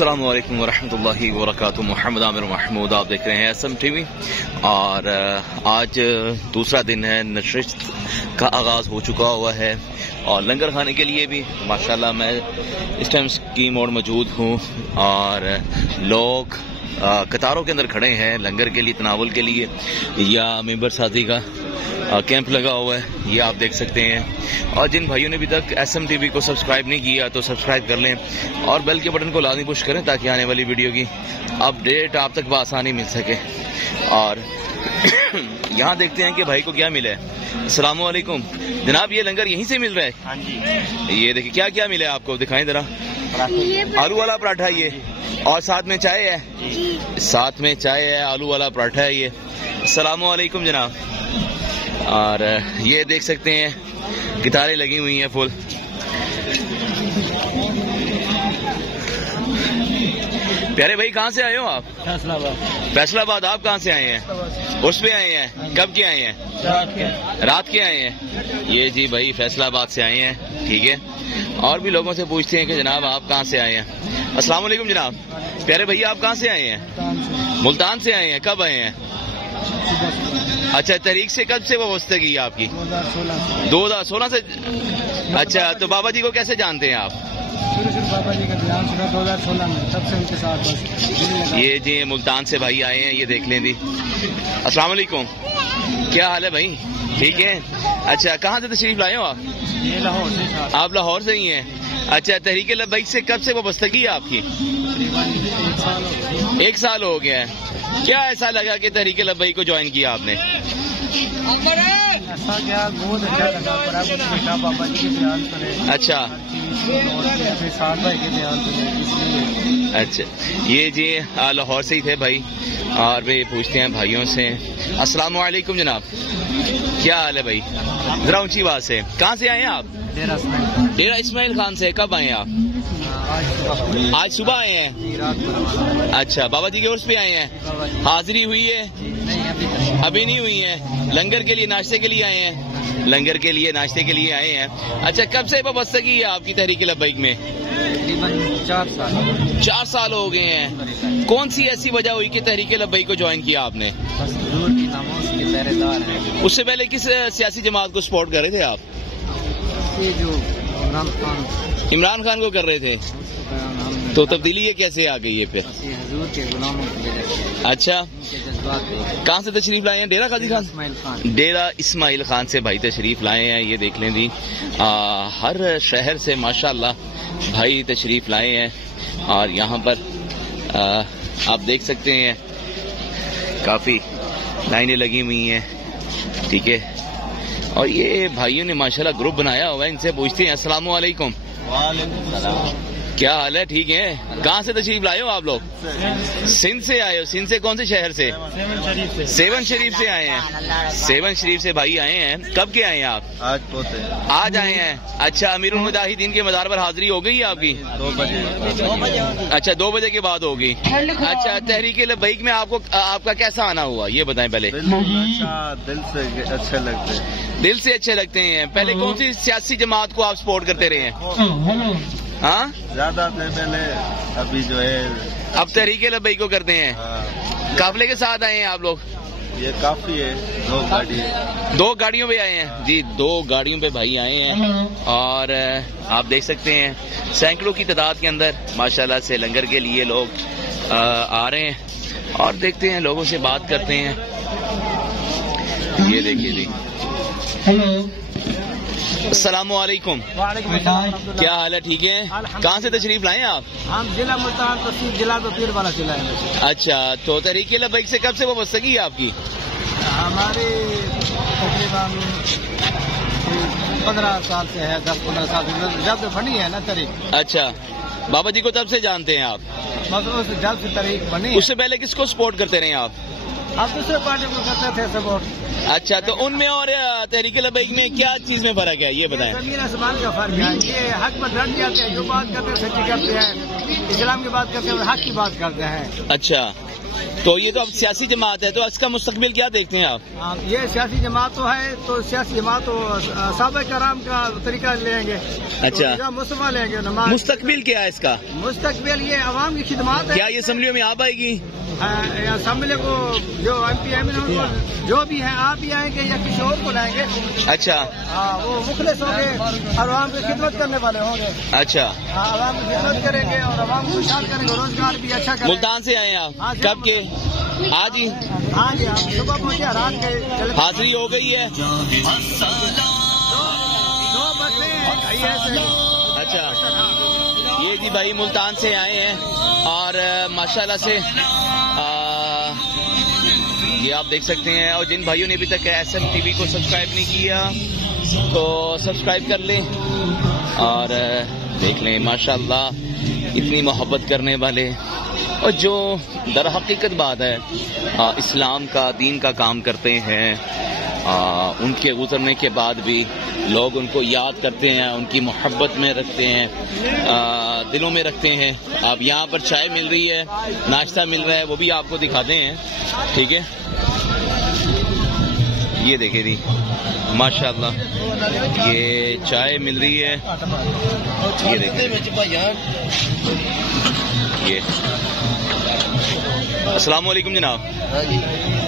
अस्सलामु अलैकुम वरहमतुल्लाहि वबरकातुहू। मोहम्मद आमिर महमूद, आप देख रहे हैं SM TV। और आज दूसरा दिन है, नशिस्त का आगाज़ हो चुका हुआ है और लंगर खाने के लिए भी माशाल्लाह मैं इस टाइम स्कीम मोड मौजूद हूँ और लोग कतारों के अंदर खड़े हैं लंगर के लिए, तनावुल के लिए, या मेंबर साथी का कैंप लगा हुआ है, ये आप देख सकते हैं। और जिन भाइयों ने अभी तक SM TV को सब्सक्राइब नहीं किया तो सब्सक्राइब कर लें और बेल के बटन को लाजमी पुश करें ताकि आने वाली वीडियो की अपडेट आप तक बआसानी मिल सके। और यहाँ देखते हैं कि भाई को क्या मिला है। अस्सलामु अलैकुम जनाब, ये लंगर यहीं से मिल रहा है? हाँ जी। ये देखिए क्या क्या मिला है आपको, दिखाएं जरा। आलू वाला पराठा ये, और साथ में चाय है, साथ में चाय है, आलू वाला पराठा है ये। अस्सलामु अलैकुम जनाब। और ये देख सकते हैं गिटारें लगी हुई हैं फुल। प्यारे भाई कहाँ से आए हो आप? फैसलाबाद। आप कहाँ से आए हैं? उस पे आए हैं? कब के आए हैं? रात के आए हैं। ये जी भाई फैसलाबाद से आए हैं, ठीक है। और भी लोगों से पूछते हैं कि जनाब आप कहाँ से आए हैं। अस्सलाम वालेकुम जनाब। प्यारे भैया आप कहाँ से आए हैं? मुल्तान से आए हैं। कब आए हैं? अच्छा, तहरीक से कब से वाबस्ता की आपकी? 2016 से। अच्छा, तो बाबा जी को कैसे जानते हैं आप? बाबा जी का ध्यान सुना 2016 में, तब से उनके साथ। ये जी मुल्तान से भाई आए हैं, ये देख लें दी। अस्सलाम वालेकुम, क्या हाल है भाई? ठीक है। अच्छा, कहाँ से तशरीफ लाए हो आप? ये लाहौर से। आप लाहौर से ही हैं? अच्छा, तहरीक लब्बैक से कब से वाबस्तगी है आपकी? 1 साल हो गया है। क्या ऐसा लगा कि तहरीक लब्बैक को ज्वाइन किया आपने? ऐसा क्या, बहुत अच्छा लगा। बाबा जी के ध्यान पर। अच्छा अच्छा, ये जी लाहौर से ही थे भाई। और वे पूछते हैं भाइयों से। अस्सलाम वालेकुम जनाब, क्या हाल है भाई? जरा ऊंची बात से। कहाँ से आए हैं आप? डेरा इस्माइल खान से। कब आए हैं आप? आज सुबह आए हैं। अच्छा, बाबा जी के उर्स पे आए हैं। हाजिरी हुई है? अभी नहीं हुई है। लंगर के लिए, नाश्ते के लिए आए हैं? लंगर के लिए, नाश्ते के लिए आए हैं। अच्छा, कब से वाबस्तगी है आपकी तहरीक लब्बैक में? 4 साल हो गए हैं। कौन सी ऐसी वजह हुई कि तहरीक लब्बैक को ज्वाइन किया आपने? उससे पहले किस सियासी जमात को सपोर्ट कर रहे थे आप? जो इमरान खान को कर रहे थे। तो तब्दीली ये कैसे आ गई है फिर? अच्छा, कहाँ से तशरीफ लाए हैं? डेरा गाजी खान। डेरा इस्माइल खान से भाई तशरीफ लाए हैं, ये देख लें दी। हर शहर से माशाल्लाह भाई तशरीफ लाए हैं और यहाँ पर आप देख सकते हैं काफी लाइनें लगी हुई हैं, ठीक है। और ये भाइयों ने माशाल्लाह ग्रुप बनाया हुआ है, इनसे पूछते हैं। अस्सलाम वालेकुम, क्या हाल है? ठीक है। कहाँ से तशरीफ लाए हो आप लोग? सिंध से आए हो? सिंध से कौन से शहर से? सेवन शरीफ से आए हैं। सेवन शरीफ से भाई आए हैं। कब के आए हैं आप? आज आए हैं। अच्छा, अमीरुल मुजाहिदीन के मज़ार पर हाजिरी हो गई है आपकी? 2 बजे। अच्छा, 2 बजे के बाद होगी। अच्छा, तहरीक लब्बैक में आपका कैसा आना हुआ, ये बताएं पहले। दिल से अच्छे लगते हैं। दिल से अच्छे लगते हैं। पहले कौन सी सियासी जमात को आप सपोर्ट करते रहे हैं? हाँ, ज्यादा पहले, अभी जो है अब तहरीक लब्बैक को करते हैं। काफिले के साथ आए हैं आप लोग? ये काफी है, 2 गाड़ी है। 2 गाड़ियों पे आए हैं जी, 2 गाड़ियों पे भाई आए हैं। और आप देख सकते हैं सैकड़ों की तादाद के अंदर माशाल्लाह से लंगर के लिए लोग आ रहे हैं। और देखते हैं, लोगों से बात करते हैं। ये देखिए जी। अस्सलाम वालेकुम, क्या हाल है? ठीक है। कहाँ से तशरीफ लाए आप? हम जिला मुल्तान, तहसील जिला तो पीर वाला जिला है। अच्छा, तो तहरीक लब्बैक से कब से वाबस्तगी है आपकी? हमारी तकरीबन 15 साल से है, 10-15 साल से, जब से बनी है ना तहरीक। अच्छा, बाबा जी को तब से जानते हैं आप? मतलब जब से तहरीक बनी। उससे पहले किसको सपोर्ट करते रहे आप? आप दूसरे पार्टी को करते थे सपोर्ट। अच्छा, तो उनमें और तहरीक लब्बैक में क्या चीज में फर्क है, ये बताएं। जमीन आसमान का फर्क है। ये हक पर डट जाते हैं, जो बात करते हैं सच्ची करते हैं, इस्लाम की बात करते हैं, हक की बात करते हैं। अच्छा, तो ये तो अब सियासी जमात है, तो इसका मुस्तकबिल क्या देखते हैं आप? ये सियासी जमात तो है, तो सियासी जमात तो साहब कराम का तरीका लेंगे। अच्छा, तो मुस्तफा लेंगे। मुस्तकबिल क्या है इसका? मुस्तकबिल ये अवाम की खिदमत है। क्या ये असेंबलियों में आ पाएगी? असेंबली को जो MP उनको जो भी है, आप भी आएंगे या किसी और को लाएंगे। अच्छा, वो मुखलिस होंगे और अवाम की खिदमत करने वाले होंगे। अच्छा, अवाम की खिदमत करेंगे और अवाम को खुशहाल करेंगे, रोजगार भी अच्छा करेंगे। मुल्तान से आए आप? कब के? आज ही? हाँ जी, सुबह पहुँचे, रात के हाजिरी हो गई है। 2 बजे। अच्छा, ये जी भाई मुल्तान से आए हैं और माशाल्लाह से ये आप देख सकते हैं। और जिन भाइयों ने अभी तक SM TV को सब्सक्राइब नहीं किया तो सब्सक्राइब कर लें और देख लें। माशाल्लाह इतनी मोहब्बत करने वाले और जो दर हकीकत बात है इस्लाम का, दीन का काम करते हैं, उनके गुजरने के बाद भी लोग उनको याद करते हैं, उनकी मोहब्बत में रखते हैं, दिलों में रखते हैं। अब यहाँ पर चाय मिल रही है, नाश्ता मिल रहा है, वो भी आपको दिखाते हैं। ठीक है, ये देखिए जी माशाल्लाह ये चाय मिल रही है। ये देखिए, ये अस्सलाम वालेकुम जनाब।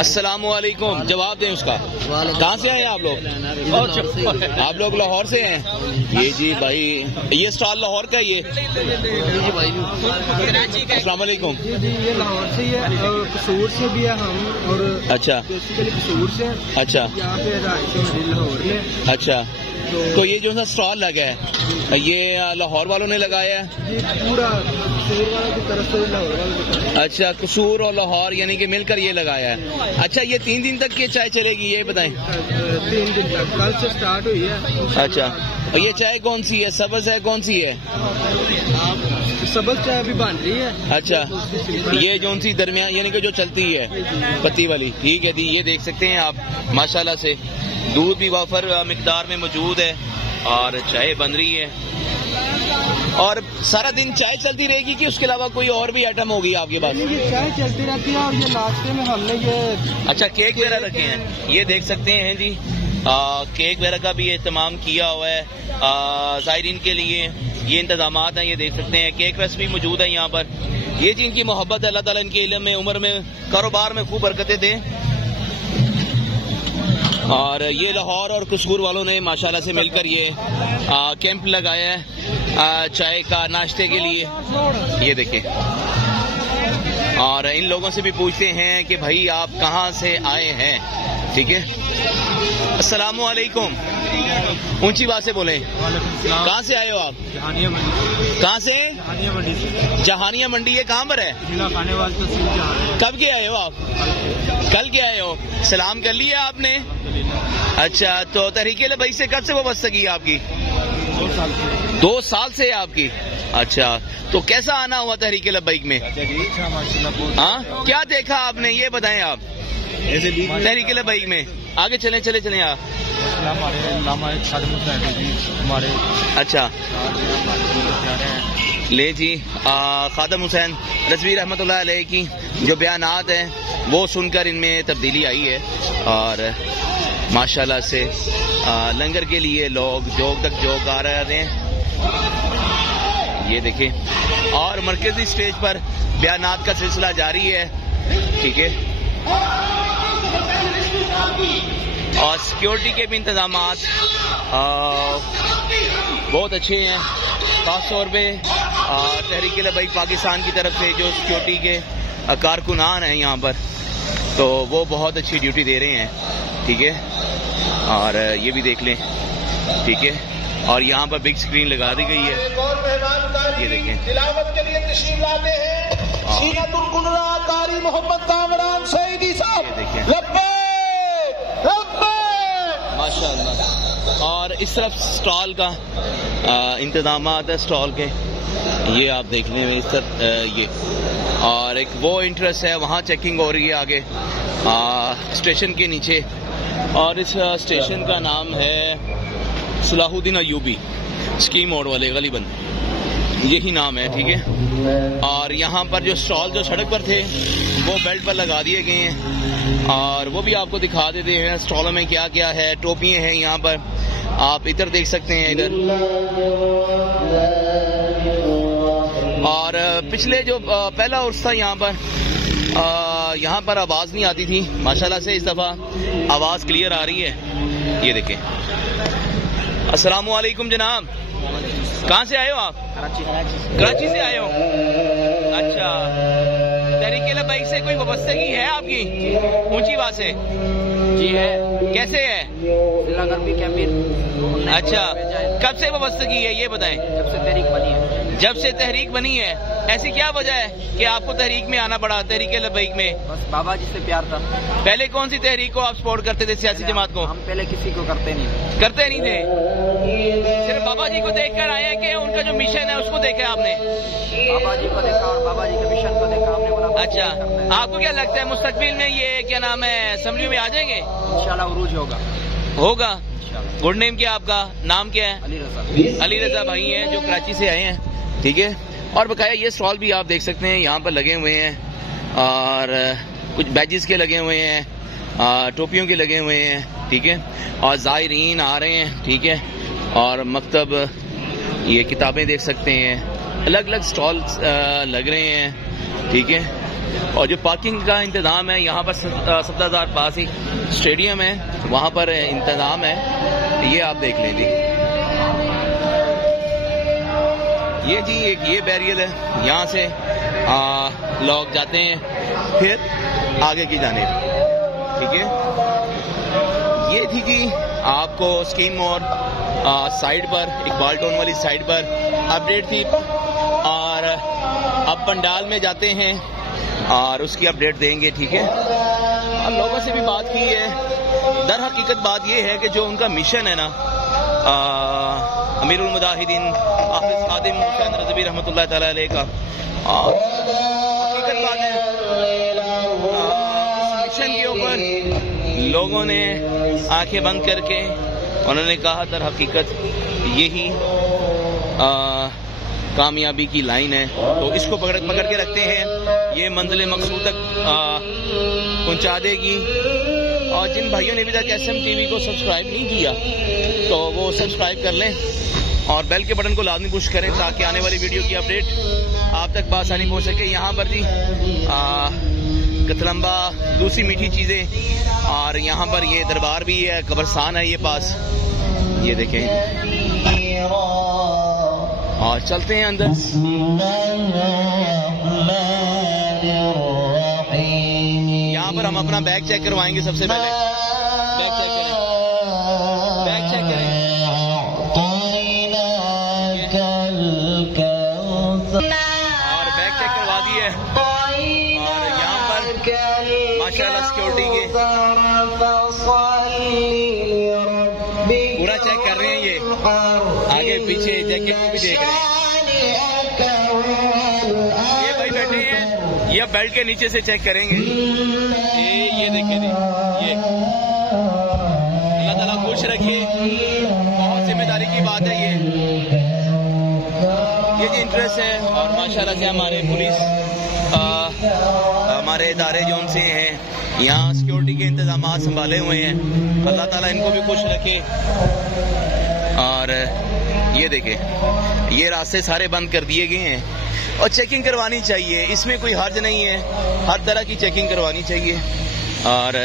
अस्सलाम वालेकुम, जवाब दें उसका। कहाँ से आए आप लोग? आप लोग लाहौर से हैं? ये जी भाई, ये स्टॉल लाहौर का ये? अस्सलाम वालेकुम। ये लाहौर से है और कसूर से भी है हम। और अच्छा, कसूर से। अच्छा, यहाँ पे लाहौर में। अच्छा, तो ये जो सा स्टॉल लगा है ये लाहौर वालों ने लगाया है? पूरा कसूर वालों की तरफ से, लाहौर वालों की तरफ। अच्छा, कसूर और लाहौर यानी कि मिलकर ये लगाया है। अच्छा, ये 3 दिन तक ये चाय चलेगी, ये बताएं? 3 दिन तक, कल से स्टार्ट हुई है। अच्छा, और ये चाय कौन सी है? सब्ज है? कौन सी है? सब्ज चाय भी बन रही है। अच्छा, ये जो सी दरमियान यानी कि जो चलती है पत्ती वाली, ठीक है जी। ये देख सकते हैं आप माशाल्लाह से दूध भी वाफर मिकदार में मौजूद है और चाय बन रही है। और सारा दिन चाय चलती रहेगी कि उसके अलावा कोई और भी आइटम होगी आपके पास? ये चाय चलती रहती है और ये नाश्ते में हमने ये अच्छा केक वगैरह रखे हैं, ये देख सकते हैं जी। केक वगैरह का भी एहतमाम किया हुआ है ज़ायरीन के लिए, ये इंतजामात हैं, ये देख सकते हैं। केक रस भी मौजूद है यहाँ पर। ये जी इनकी मोहब्बत, अल्लाह ताला इनके इल्म में, उम्र में, कारोबार में खूब बरकतें दे। और ये लाहौर और कसूर वालों ने माशाल्लाह से मिलकर ये कैंप लगाया है चाय का नाश्ते के लिए। ये देखिए, और इन लोगों से भी पूछते हैं कि भाई आप कहाँ से आए हैं? ठीक है, अस्सलामु अलैकुम। ऊंची बात से बोलें। कहाँ से आए हो आप? जहानिया मंडी। कहाँ से? जहानिया मंडी से। जहानिया मंडी, ये कहाँ पर है? कब के आए हो आप? कल के आए हो? सलाम कर लिया आपने? अच्छा, तो तहरीक लबैक से कब से वाबस्तगी आपकी? 2 साल से आपकी। अच्छा, तो कैसा आना हुआ तहरीक लबैक में? हाँ, क्या देखा आपने, ये बताएं आप तहरीक लबैक में। आगे चलें चले चलें आप। अच्छा, ले जी, खादम हुसैन रज़वी रहमतुल्लाह अलैह की जो बयानात हैं वो सुनकर इनमें तब्दीली आई है। और माशाल्लाह से लंगर के लिए लोग जोग तक जोग आ रहे हैं। ये देखें, और मरकजी स्टेज पर बयानात का सिलसिला जारी है। ठीक है, और सिक्योरिटी के भी इंतजामात बहुत अच्छे हैं। खासतौर पे तहरीक लबैक पाकिस्तान की तरफ से जो सिक्योरिटी के कारकुनान हैं यहाँ पर, तो वो बहुत अच्छी ड्यूटी दे रहे हैं। ठीक है, और ये भी देख लें। ठीक है, और यहाँ पर बिग स्क्रीन लगा दी गई है। ये देखें, तिलावत के लिए तशरीफ लाते हैं सीनतुल कुनरा कारी मोहम्मद कामरान सईदी साहब। माशाअल्लाह। और इस तरफ स्टॉल का इंतजामात है, स्टॉल के ये आप देखने में इस तरफ ये, और एक वो इंटरेस्ट है, वहाँ चेकिंग हो रही है आगे स्टेशन के नीचे। और इस स्टेशन का नाम है सलाहुद्दीन अयूबी, स्कीम मोड़ वाले गलीबन। यही नाम है, ठीक है। और यहाँ पर जो स्टॉल जो सड़क पर थे वो बेल्ट पर लगा दिए गए हैं और वो भी आपको दिखा देते हैं स्टॉलों में क्या क्या है। टोपियाँ हैं यहाँ पर, आप इधर देख सकते हैं इधर। और पिछले जो पहला उर्स था यहाँ पर आवाज़ नहीं आती थी, माशाल्लाह से इस दफ़ा आवाज़ क्लियर आ रही है। ये देखें। अस्सलामु अलैकुम जनाब, कहाँ से आए हो आप? कराची से आए हो? अच्छा, तहरीक लब्बैक से कोई वाबस्तगी है आपकी? ऊंची आवाज़ से जी है। कैसे है? अच्छा, कब से वाबस्तगी है ये बताएं? जब से तहरीक बनी है। जब से तहरीक बनी है। ऐसी क्या वजह है कि आपको तहरीक में आना पड़ा, तहरीक लब्बैक में? बस बाबा जी से प्यार था। पहले कौन सी तहरीक को आप सपोर्ट करते थे, सियासी जमात को? हम पहले किसी को करते नहीं थे। सिर्फ बाबा जी को देखकर आए हैं कि उनका जो मिशन है उसको देखा आपने? बाबा जी को देखा और बाबा जी के मिशन को देखा हमने, बोला अच्छा, आपको क्या लगता है मुस्तकबिल में ये क्या नाम है असेंबली में आ जाएंगे? इंशाल्लाह उरूज होगा। गुड नेम क्या आपका? नाम क्या है? अली रजा। अली रजा भाई हैं जो कराची से आए हैं, ठीक है। और बकाया ये स्टॉल भी आप देख सकते हैं यहाँ पर लगे हुए हैं और कुछ बैजेस के लगे हुए हैं, टोपियों के लगे हुए हैं, ठीक है। और ज़ायरीन आ रहे हैं, ठीक है। और मकतब, ये किताबें देख सकते हैं, अलग अलग स्टॉल्स लग रहे हैं, ठीक है। और जो पार्किंग का इंतज़ाम है यहाँ पर सफ्ताजार पास ही स्टेडियम है, वहाँ पर इंतज़ाम है, ये आप देख लें जी। ये जी एक ये बैरियर है, यहाँ से लोग जाते हैं फिर आगे की जानिब, ठीक है। ये थी जी आपको स्कीम और साइड पर, इकबाल टाउन वाली साइड पर अपडेट थी। और अब पंडाल में जाते हैं और उसकी अपडेट देंगे, ठीक है। और लोगों से भी बात की है। दर हकीकत बात ये है कि जो उनका मिशन है ना, अमीरुल मुजाहिदीन हाफिज खादिम हुसैन रज़वी रहमतुल्लाह तआला अलैह का, हकीकत बात है मिशन के ऊपर लोगों ने आंखें बंद करके उन्होंने कहा दर हकीकत यही कामयाबी की लाइन है, तो इसको पकड़ के रखते हैं, ये मंजिल मकसूद तक पहुंचा देगी। और जिन भाइयों ने अभी तक SM TV को सब्सक्राइब नहीं किया तो वो सब्सक्राइब कर लें और बेल के बटन को लाजमी पुश करें ताकि आने वाली वीडियो की अपडेट आप तक बआसानी पहुंच सके। यहाँ पर जी कतलम्बा, दूसरी मीठी चीज़ें, और यहाँ पर ये दरबार भी है, कब्रस्तान है ये पास, ये देखें। और चलते हैं अंदर। यहाँ पर हम अपना बैग चेक करवाएंगे सबसे पहले। बैग चेक करें, बैग चेक करें। और बैग चेक करवा दिए। और यहाँ पर माशाल्लाह सिक्योरिटी के पूरा चेक कर रहे हैं, ये आगे पीछे जैकेट भी देख रहे हैं। ये भाई बैठे हैं, ये बेल्ट के नीचे से चेक करेंगे। ये देखें, ये अल्लाह ताला खुश रखे, बहुत जिम्मेदारी की बात है ये जी इंटरेस्ट है। और माशाल्लाह से हमारे पुलिस हमारे इदारे जो उनसे हैं यहाँ सिक्योरिटी के इंतजाम संभाले हुए हैं, अल्लाह ताला इनको भी खुश रखे। और ये देखें, ये रास्ते सारे बंद कर दिए गए हैं और चेकिंग करवानी चाहिए, इसमें कोई हर्ज नहीं है, हर तरह की चेकिंग करवानी चाहिए। और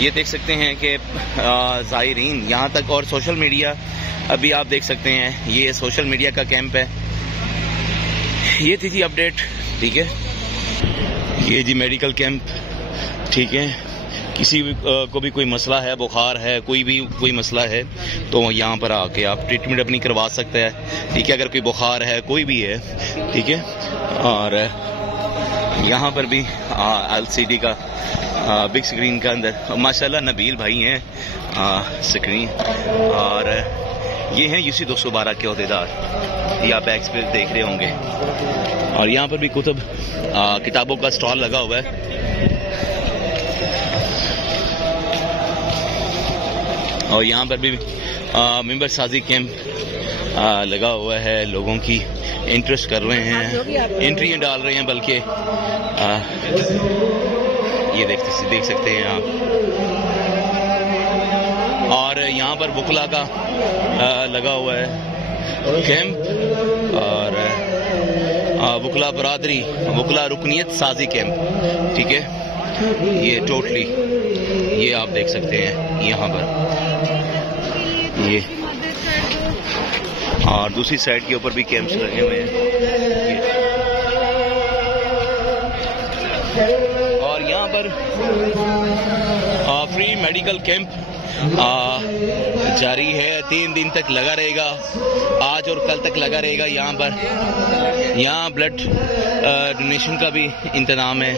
ये देख सकते हैं कि ज़ायरीन यहाँ तक, और सोशल मीडिया अभी आप देख सकते हैं, ये सोशल मीडिया का कैंप है। ये थी अपडेट, ठीक है। ये जी मेडिकल कैंप, ठीक है। किसी को भी कोई मसला है, बुखार है, कोई मसला है तो यहाँ पर आके आप ट्रीटमेंट अपनी करवा सकते हैं, ठीक है। अगर कोई बुखार है, कोई भी है, ठीक है। और यहाँ पर भी LCD का बिग स्क्रीन का अंदर माशाल्लाह नबील भाई हैं स्क्रीन। और ये हैं UC 212 के अहदेदार, ये आप बैक्स पे देख रहे होंगे। और यहाँ पर भी कुतुब किताबों का स्टॉल लगा हुआ है। और यहाँ पर भी मेंबर साजी कैंप लगा हुआ है लोगों की इंटरेस्ट कर रहे हैं, एंट्रियां डाल रहे हैं, बल्कि ये देख सकते हैं आप। और यहाँ पर वकला का लगा हुआ है कैंप, और वकला बरादरी, वकला रुकनियत साजी कैंप, ठीक है। ये टोटली ये आप देख सकते हैं यहाँ पर ये, और दूसरी साइड के ऊपर भी कैंप्स लगे हुए हैं। और यहाँ पर फ्री मेडिकल कैंप जारी है, 3 दिन तक लगा रहेगा, आज और कल तक लगा रहेगा। यहाँ पर ब्लड डोनेशन का भी इंतजाम है।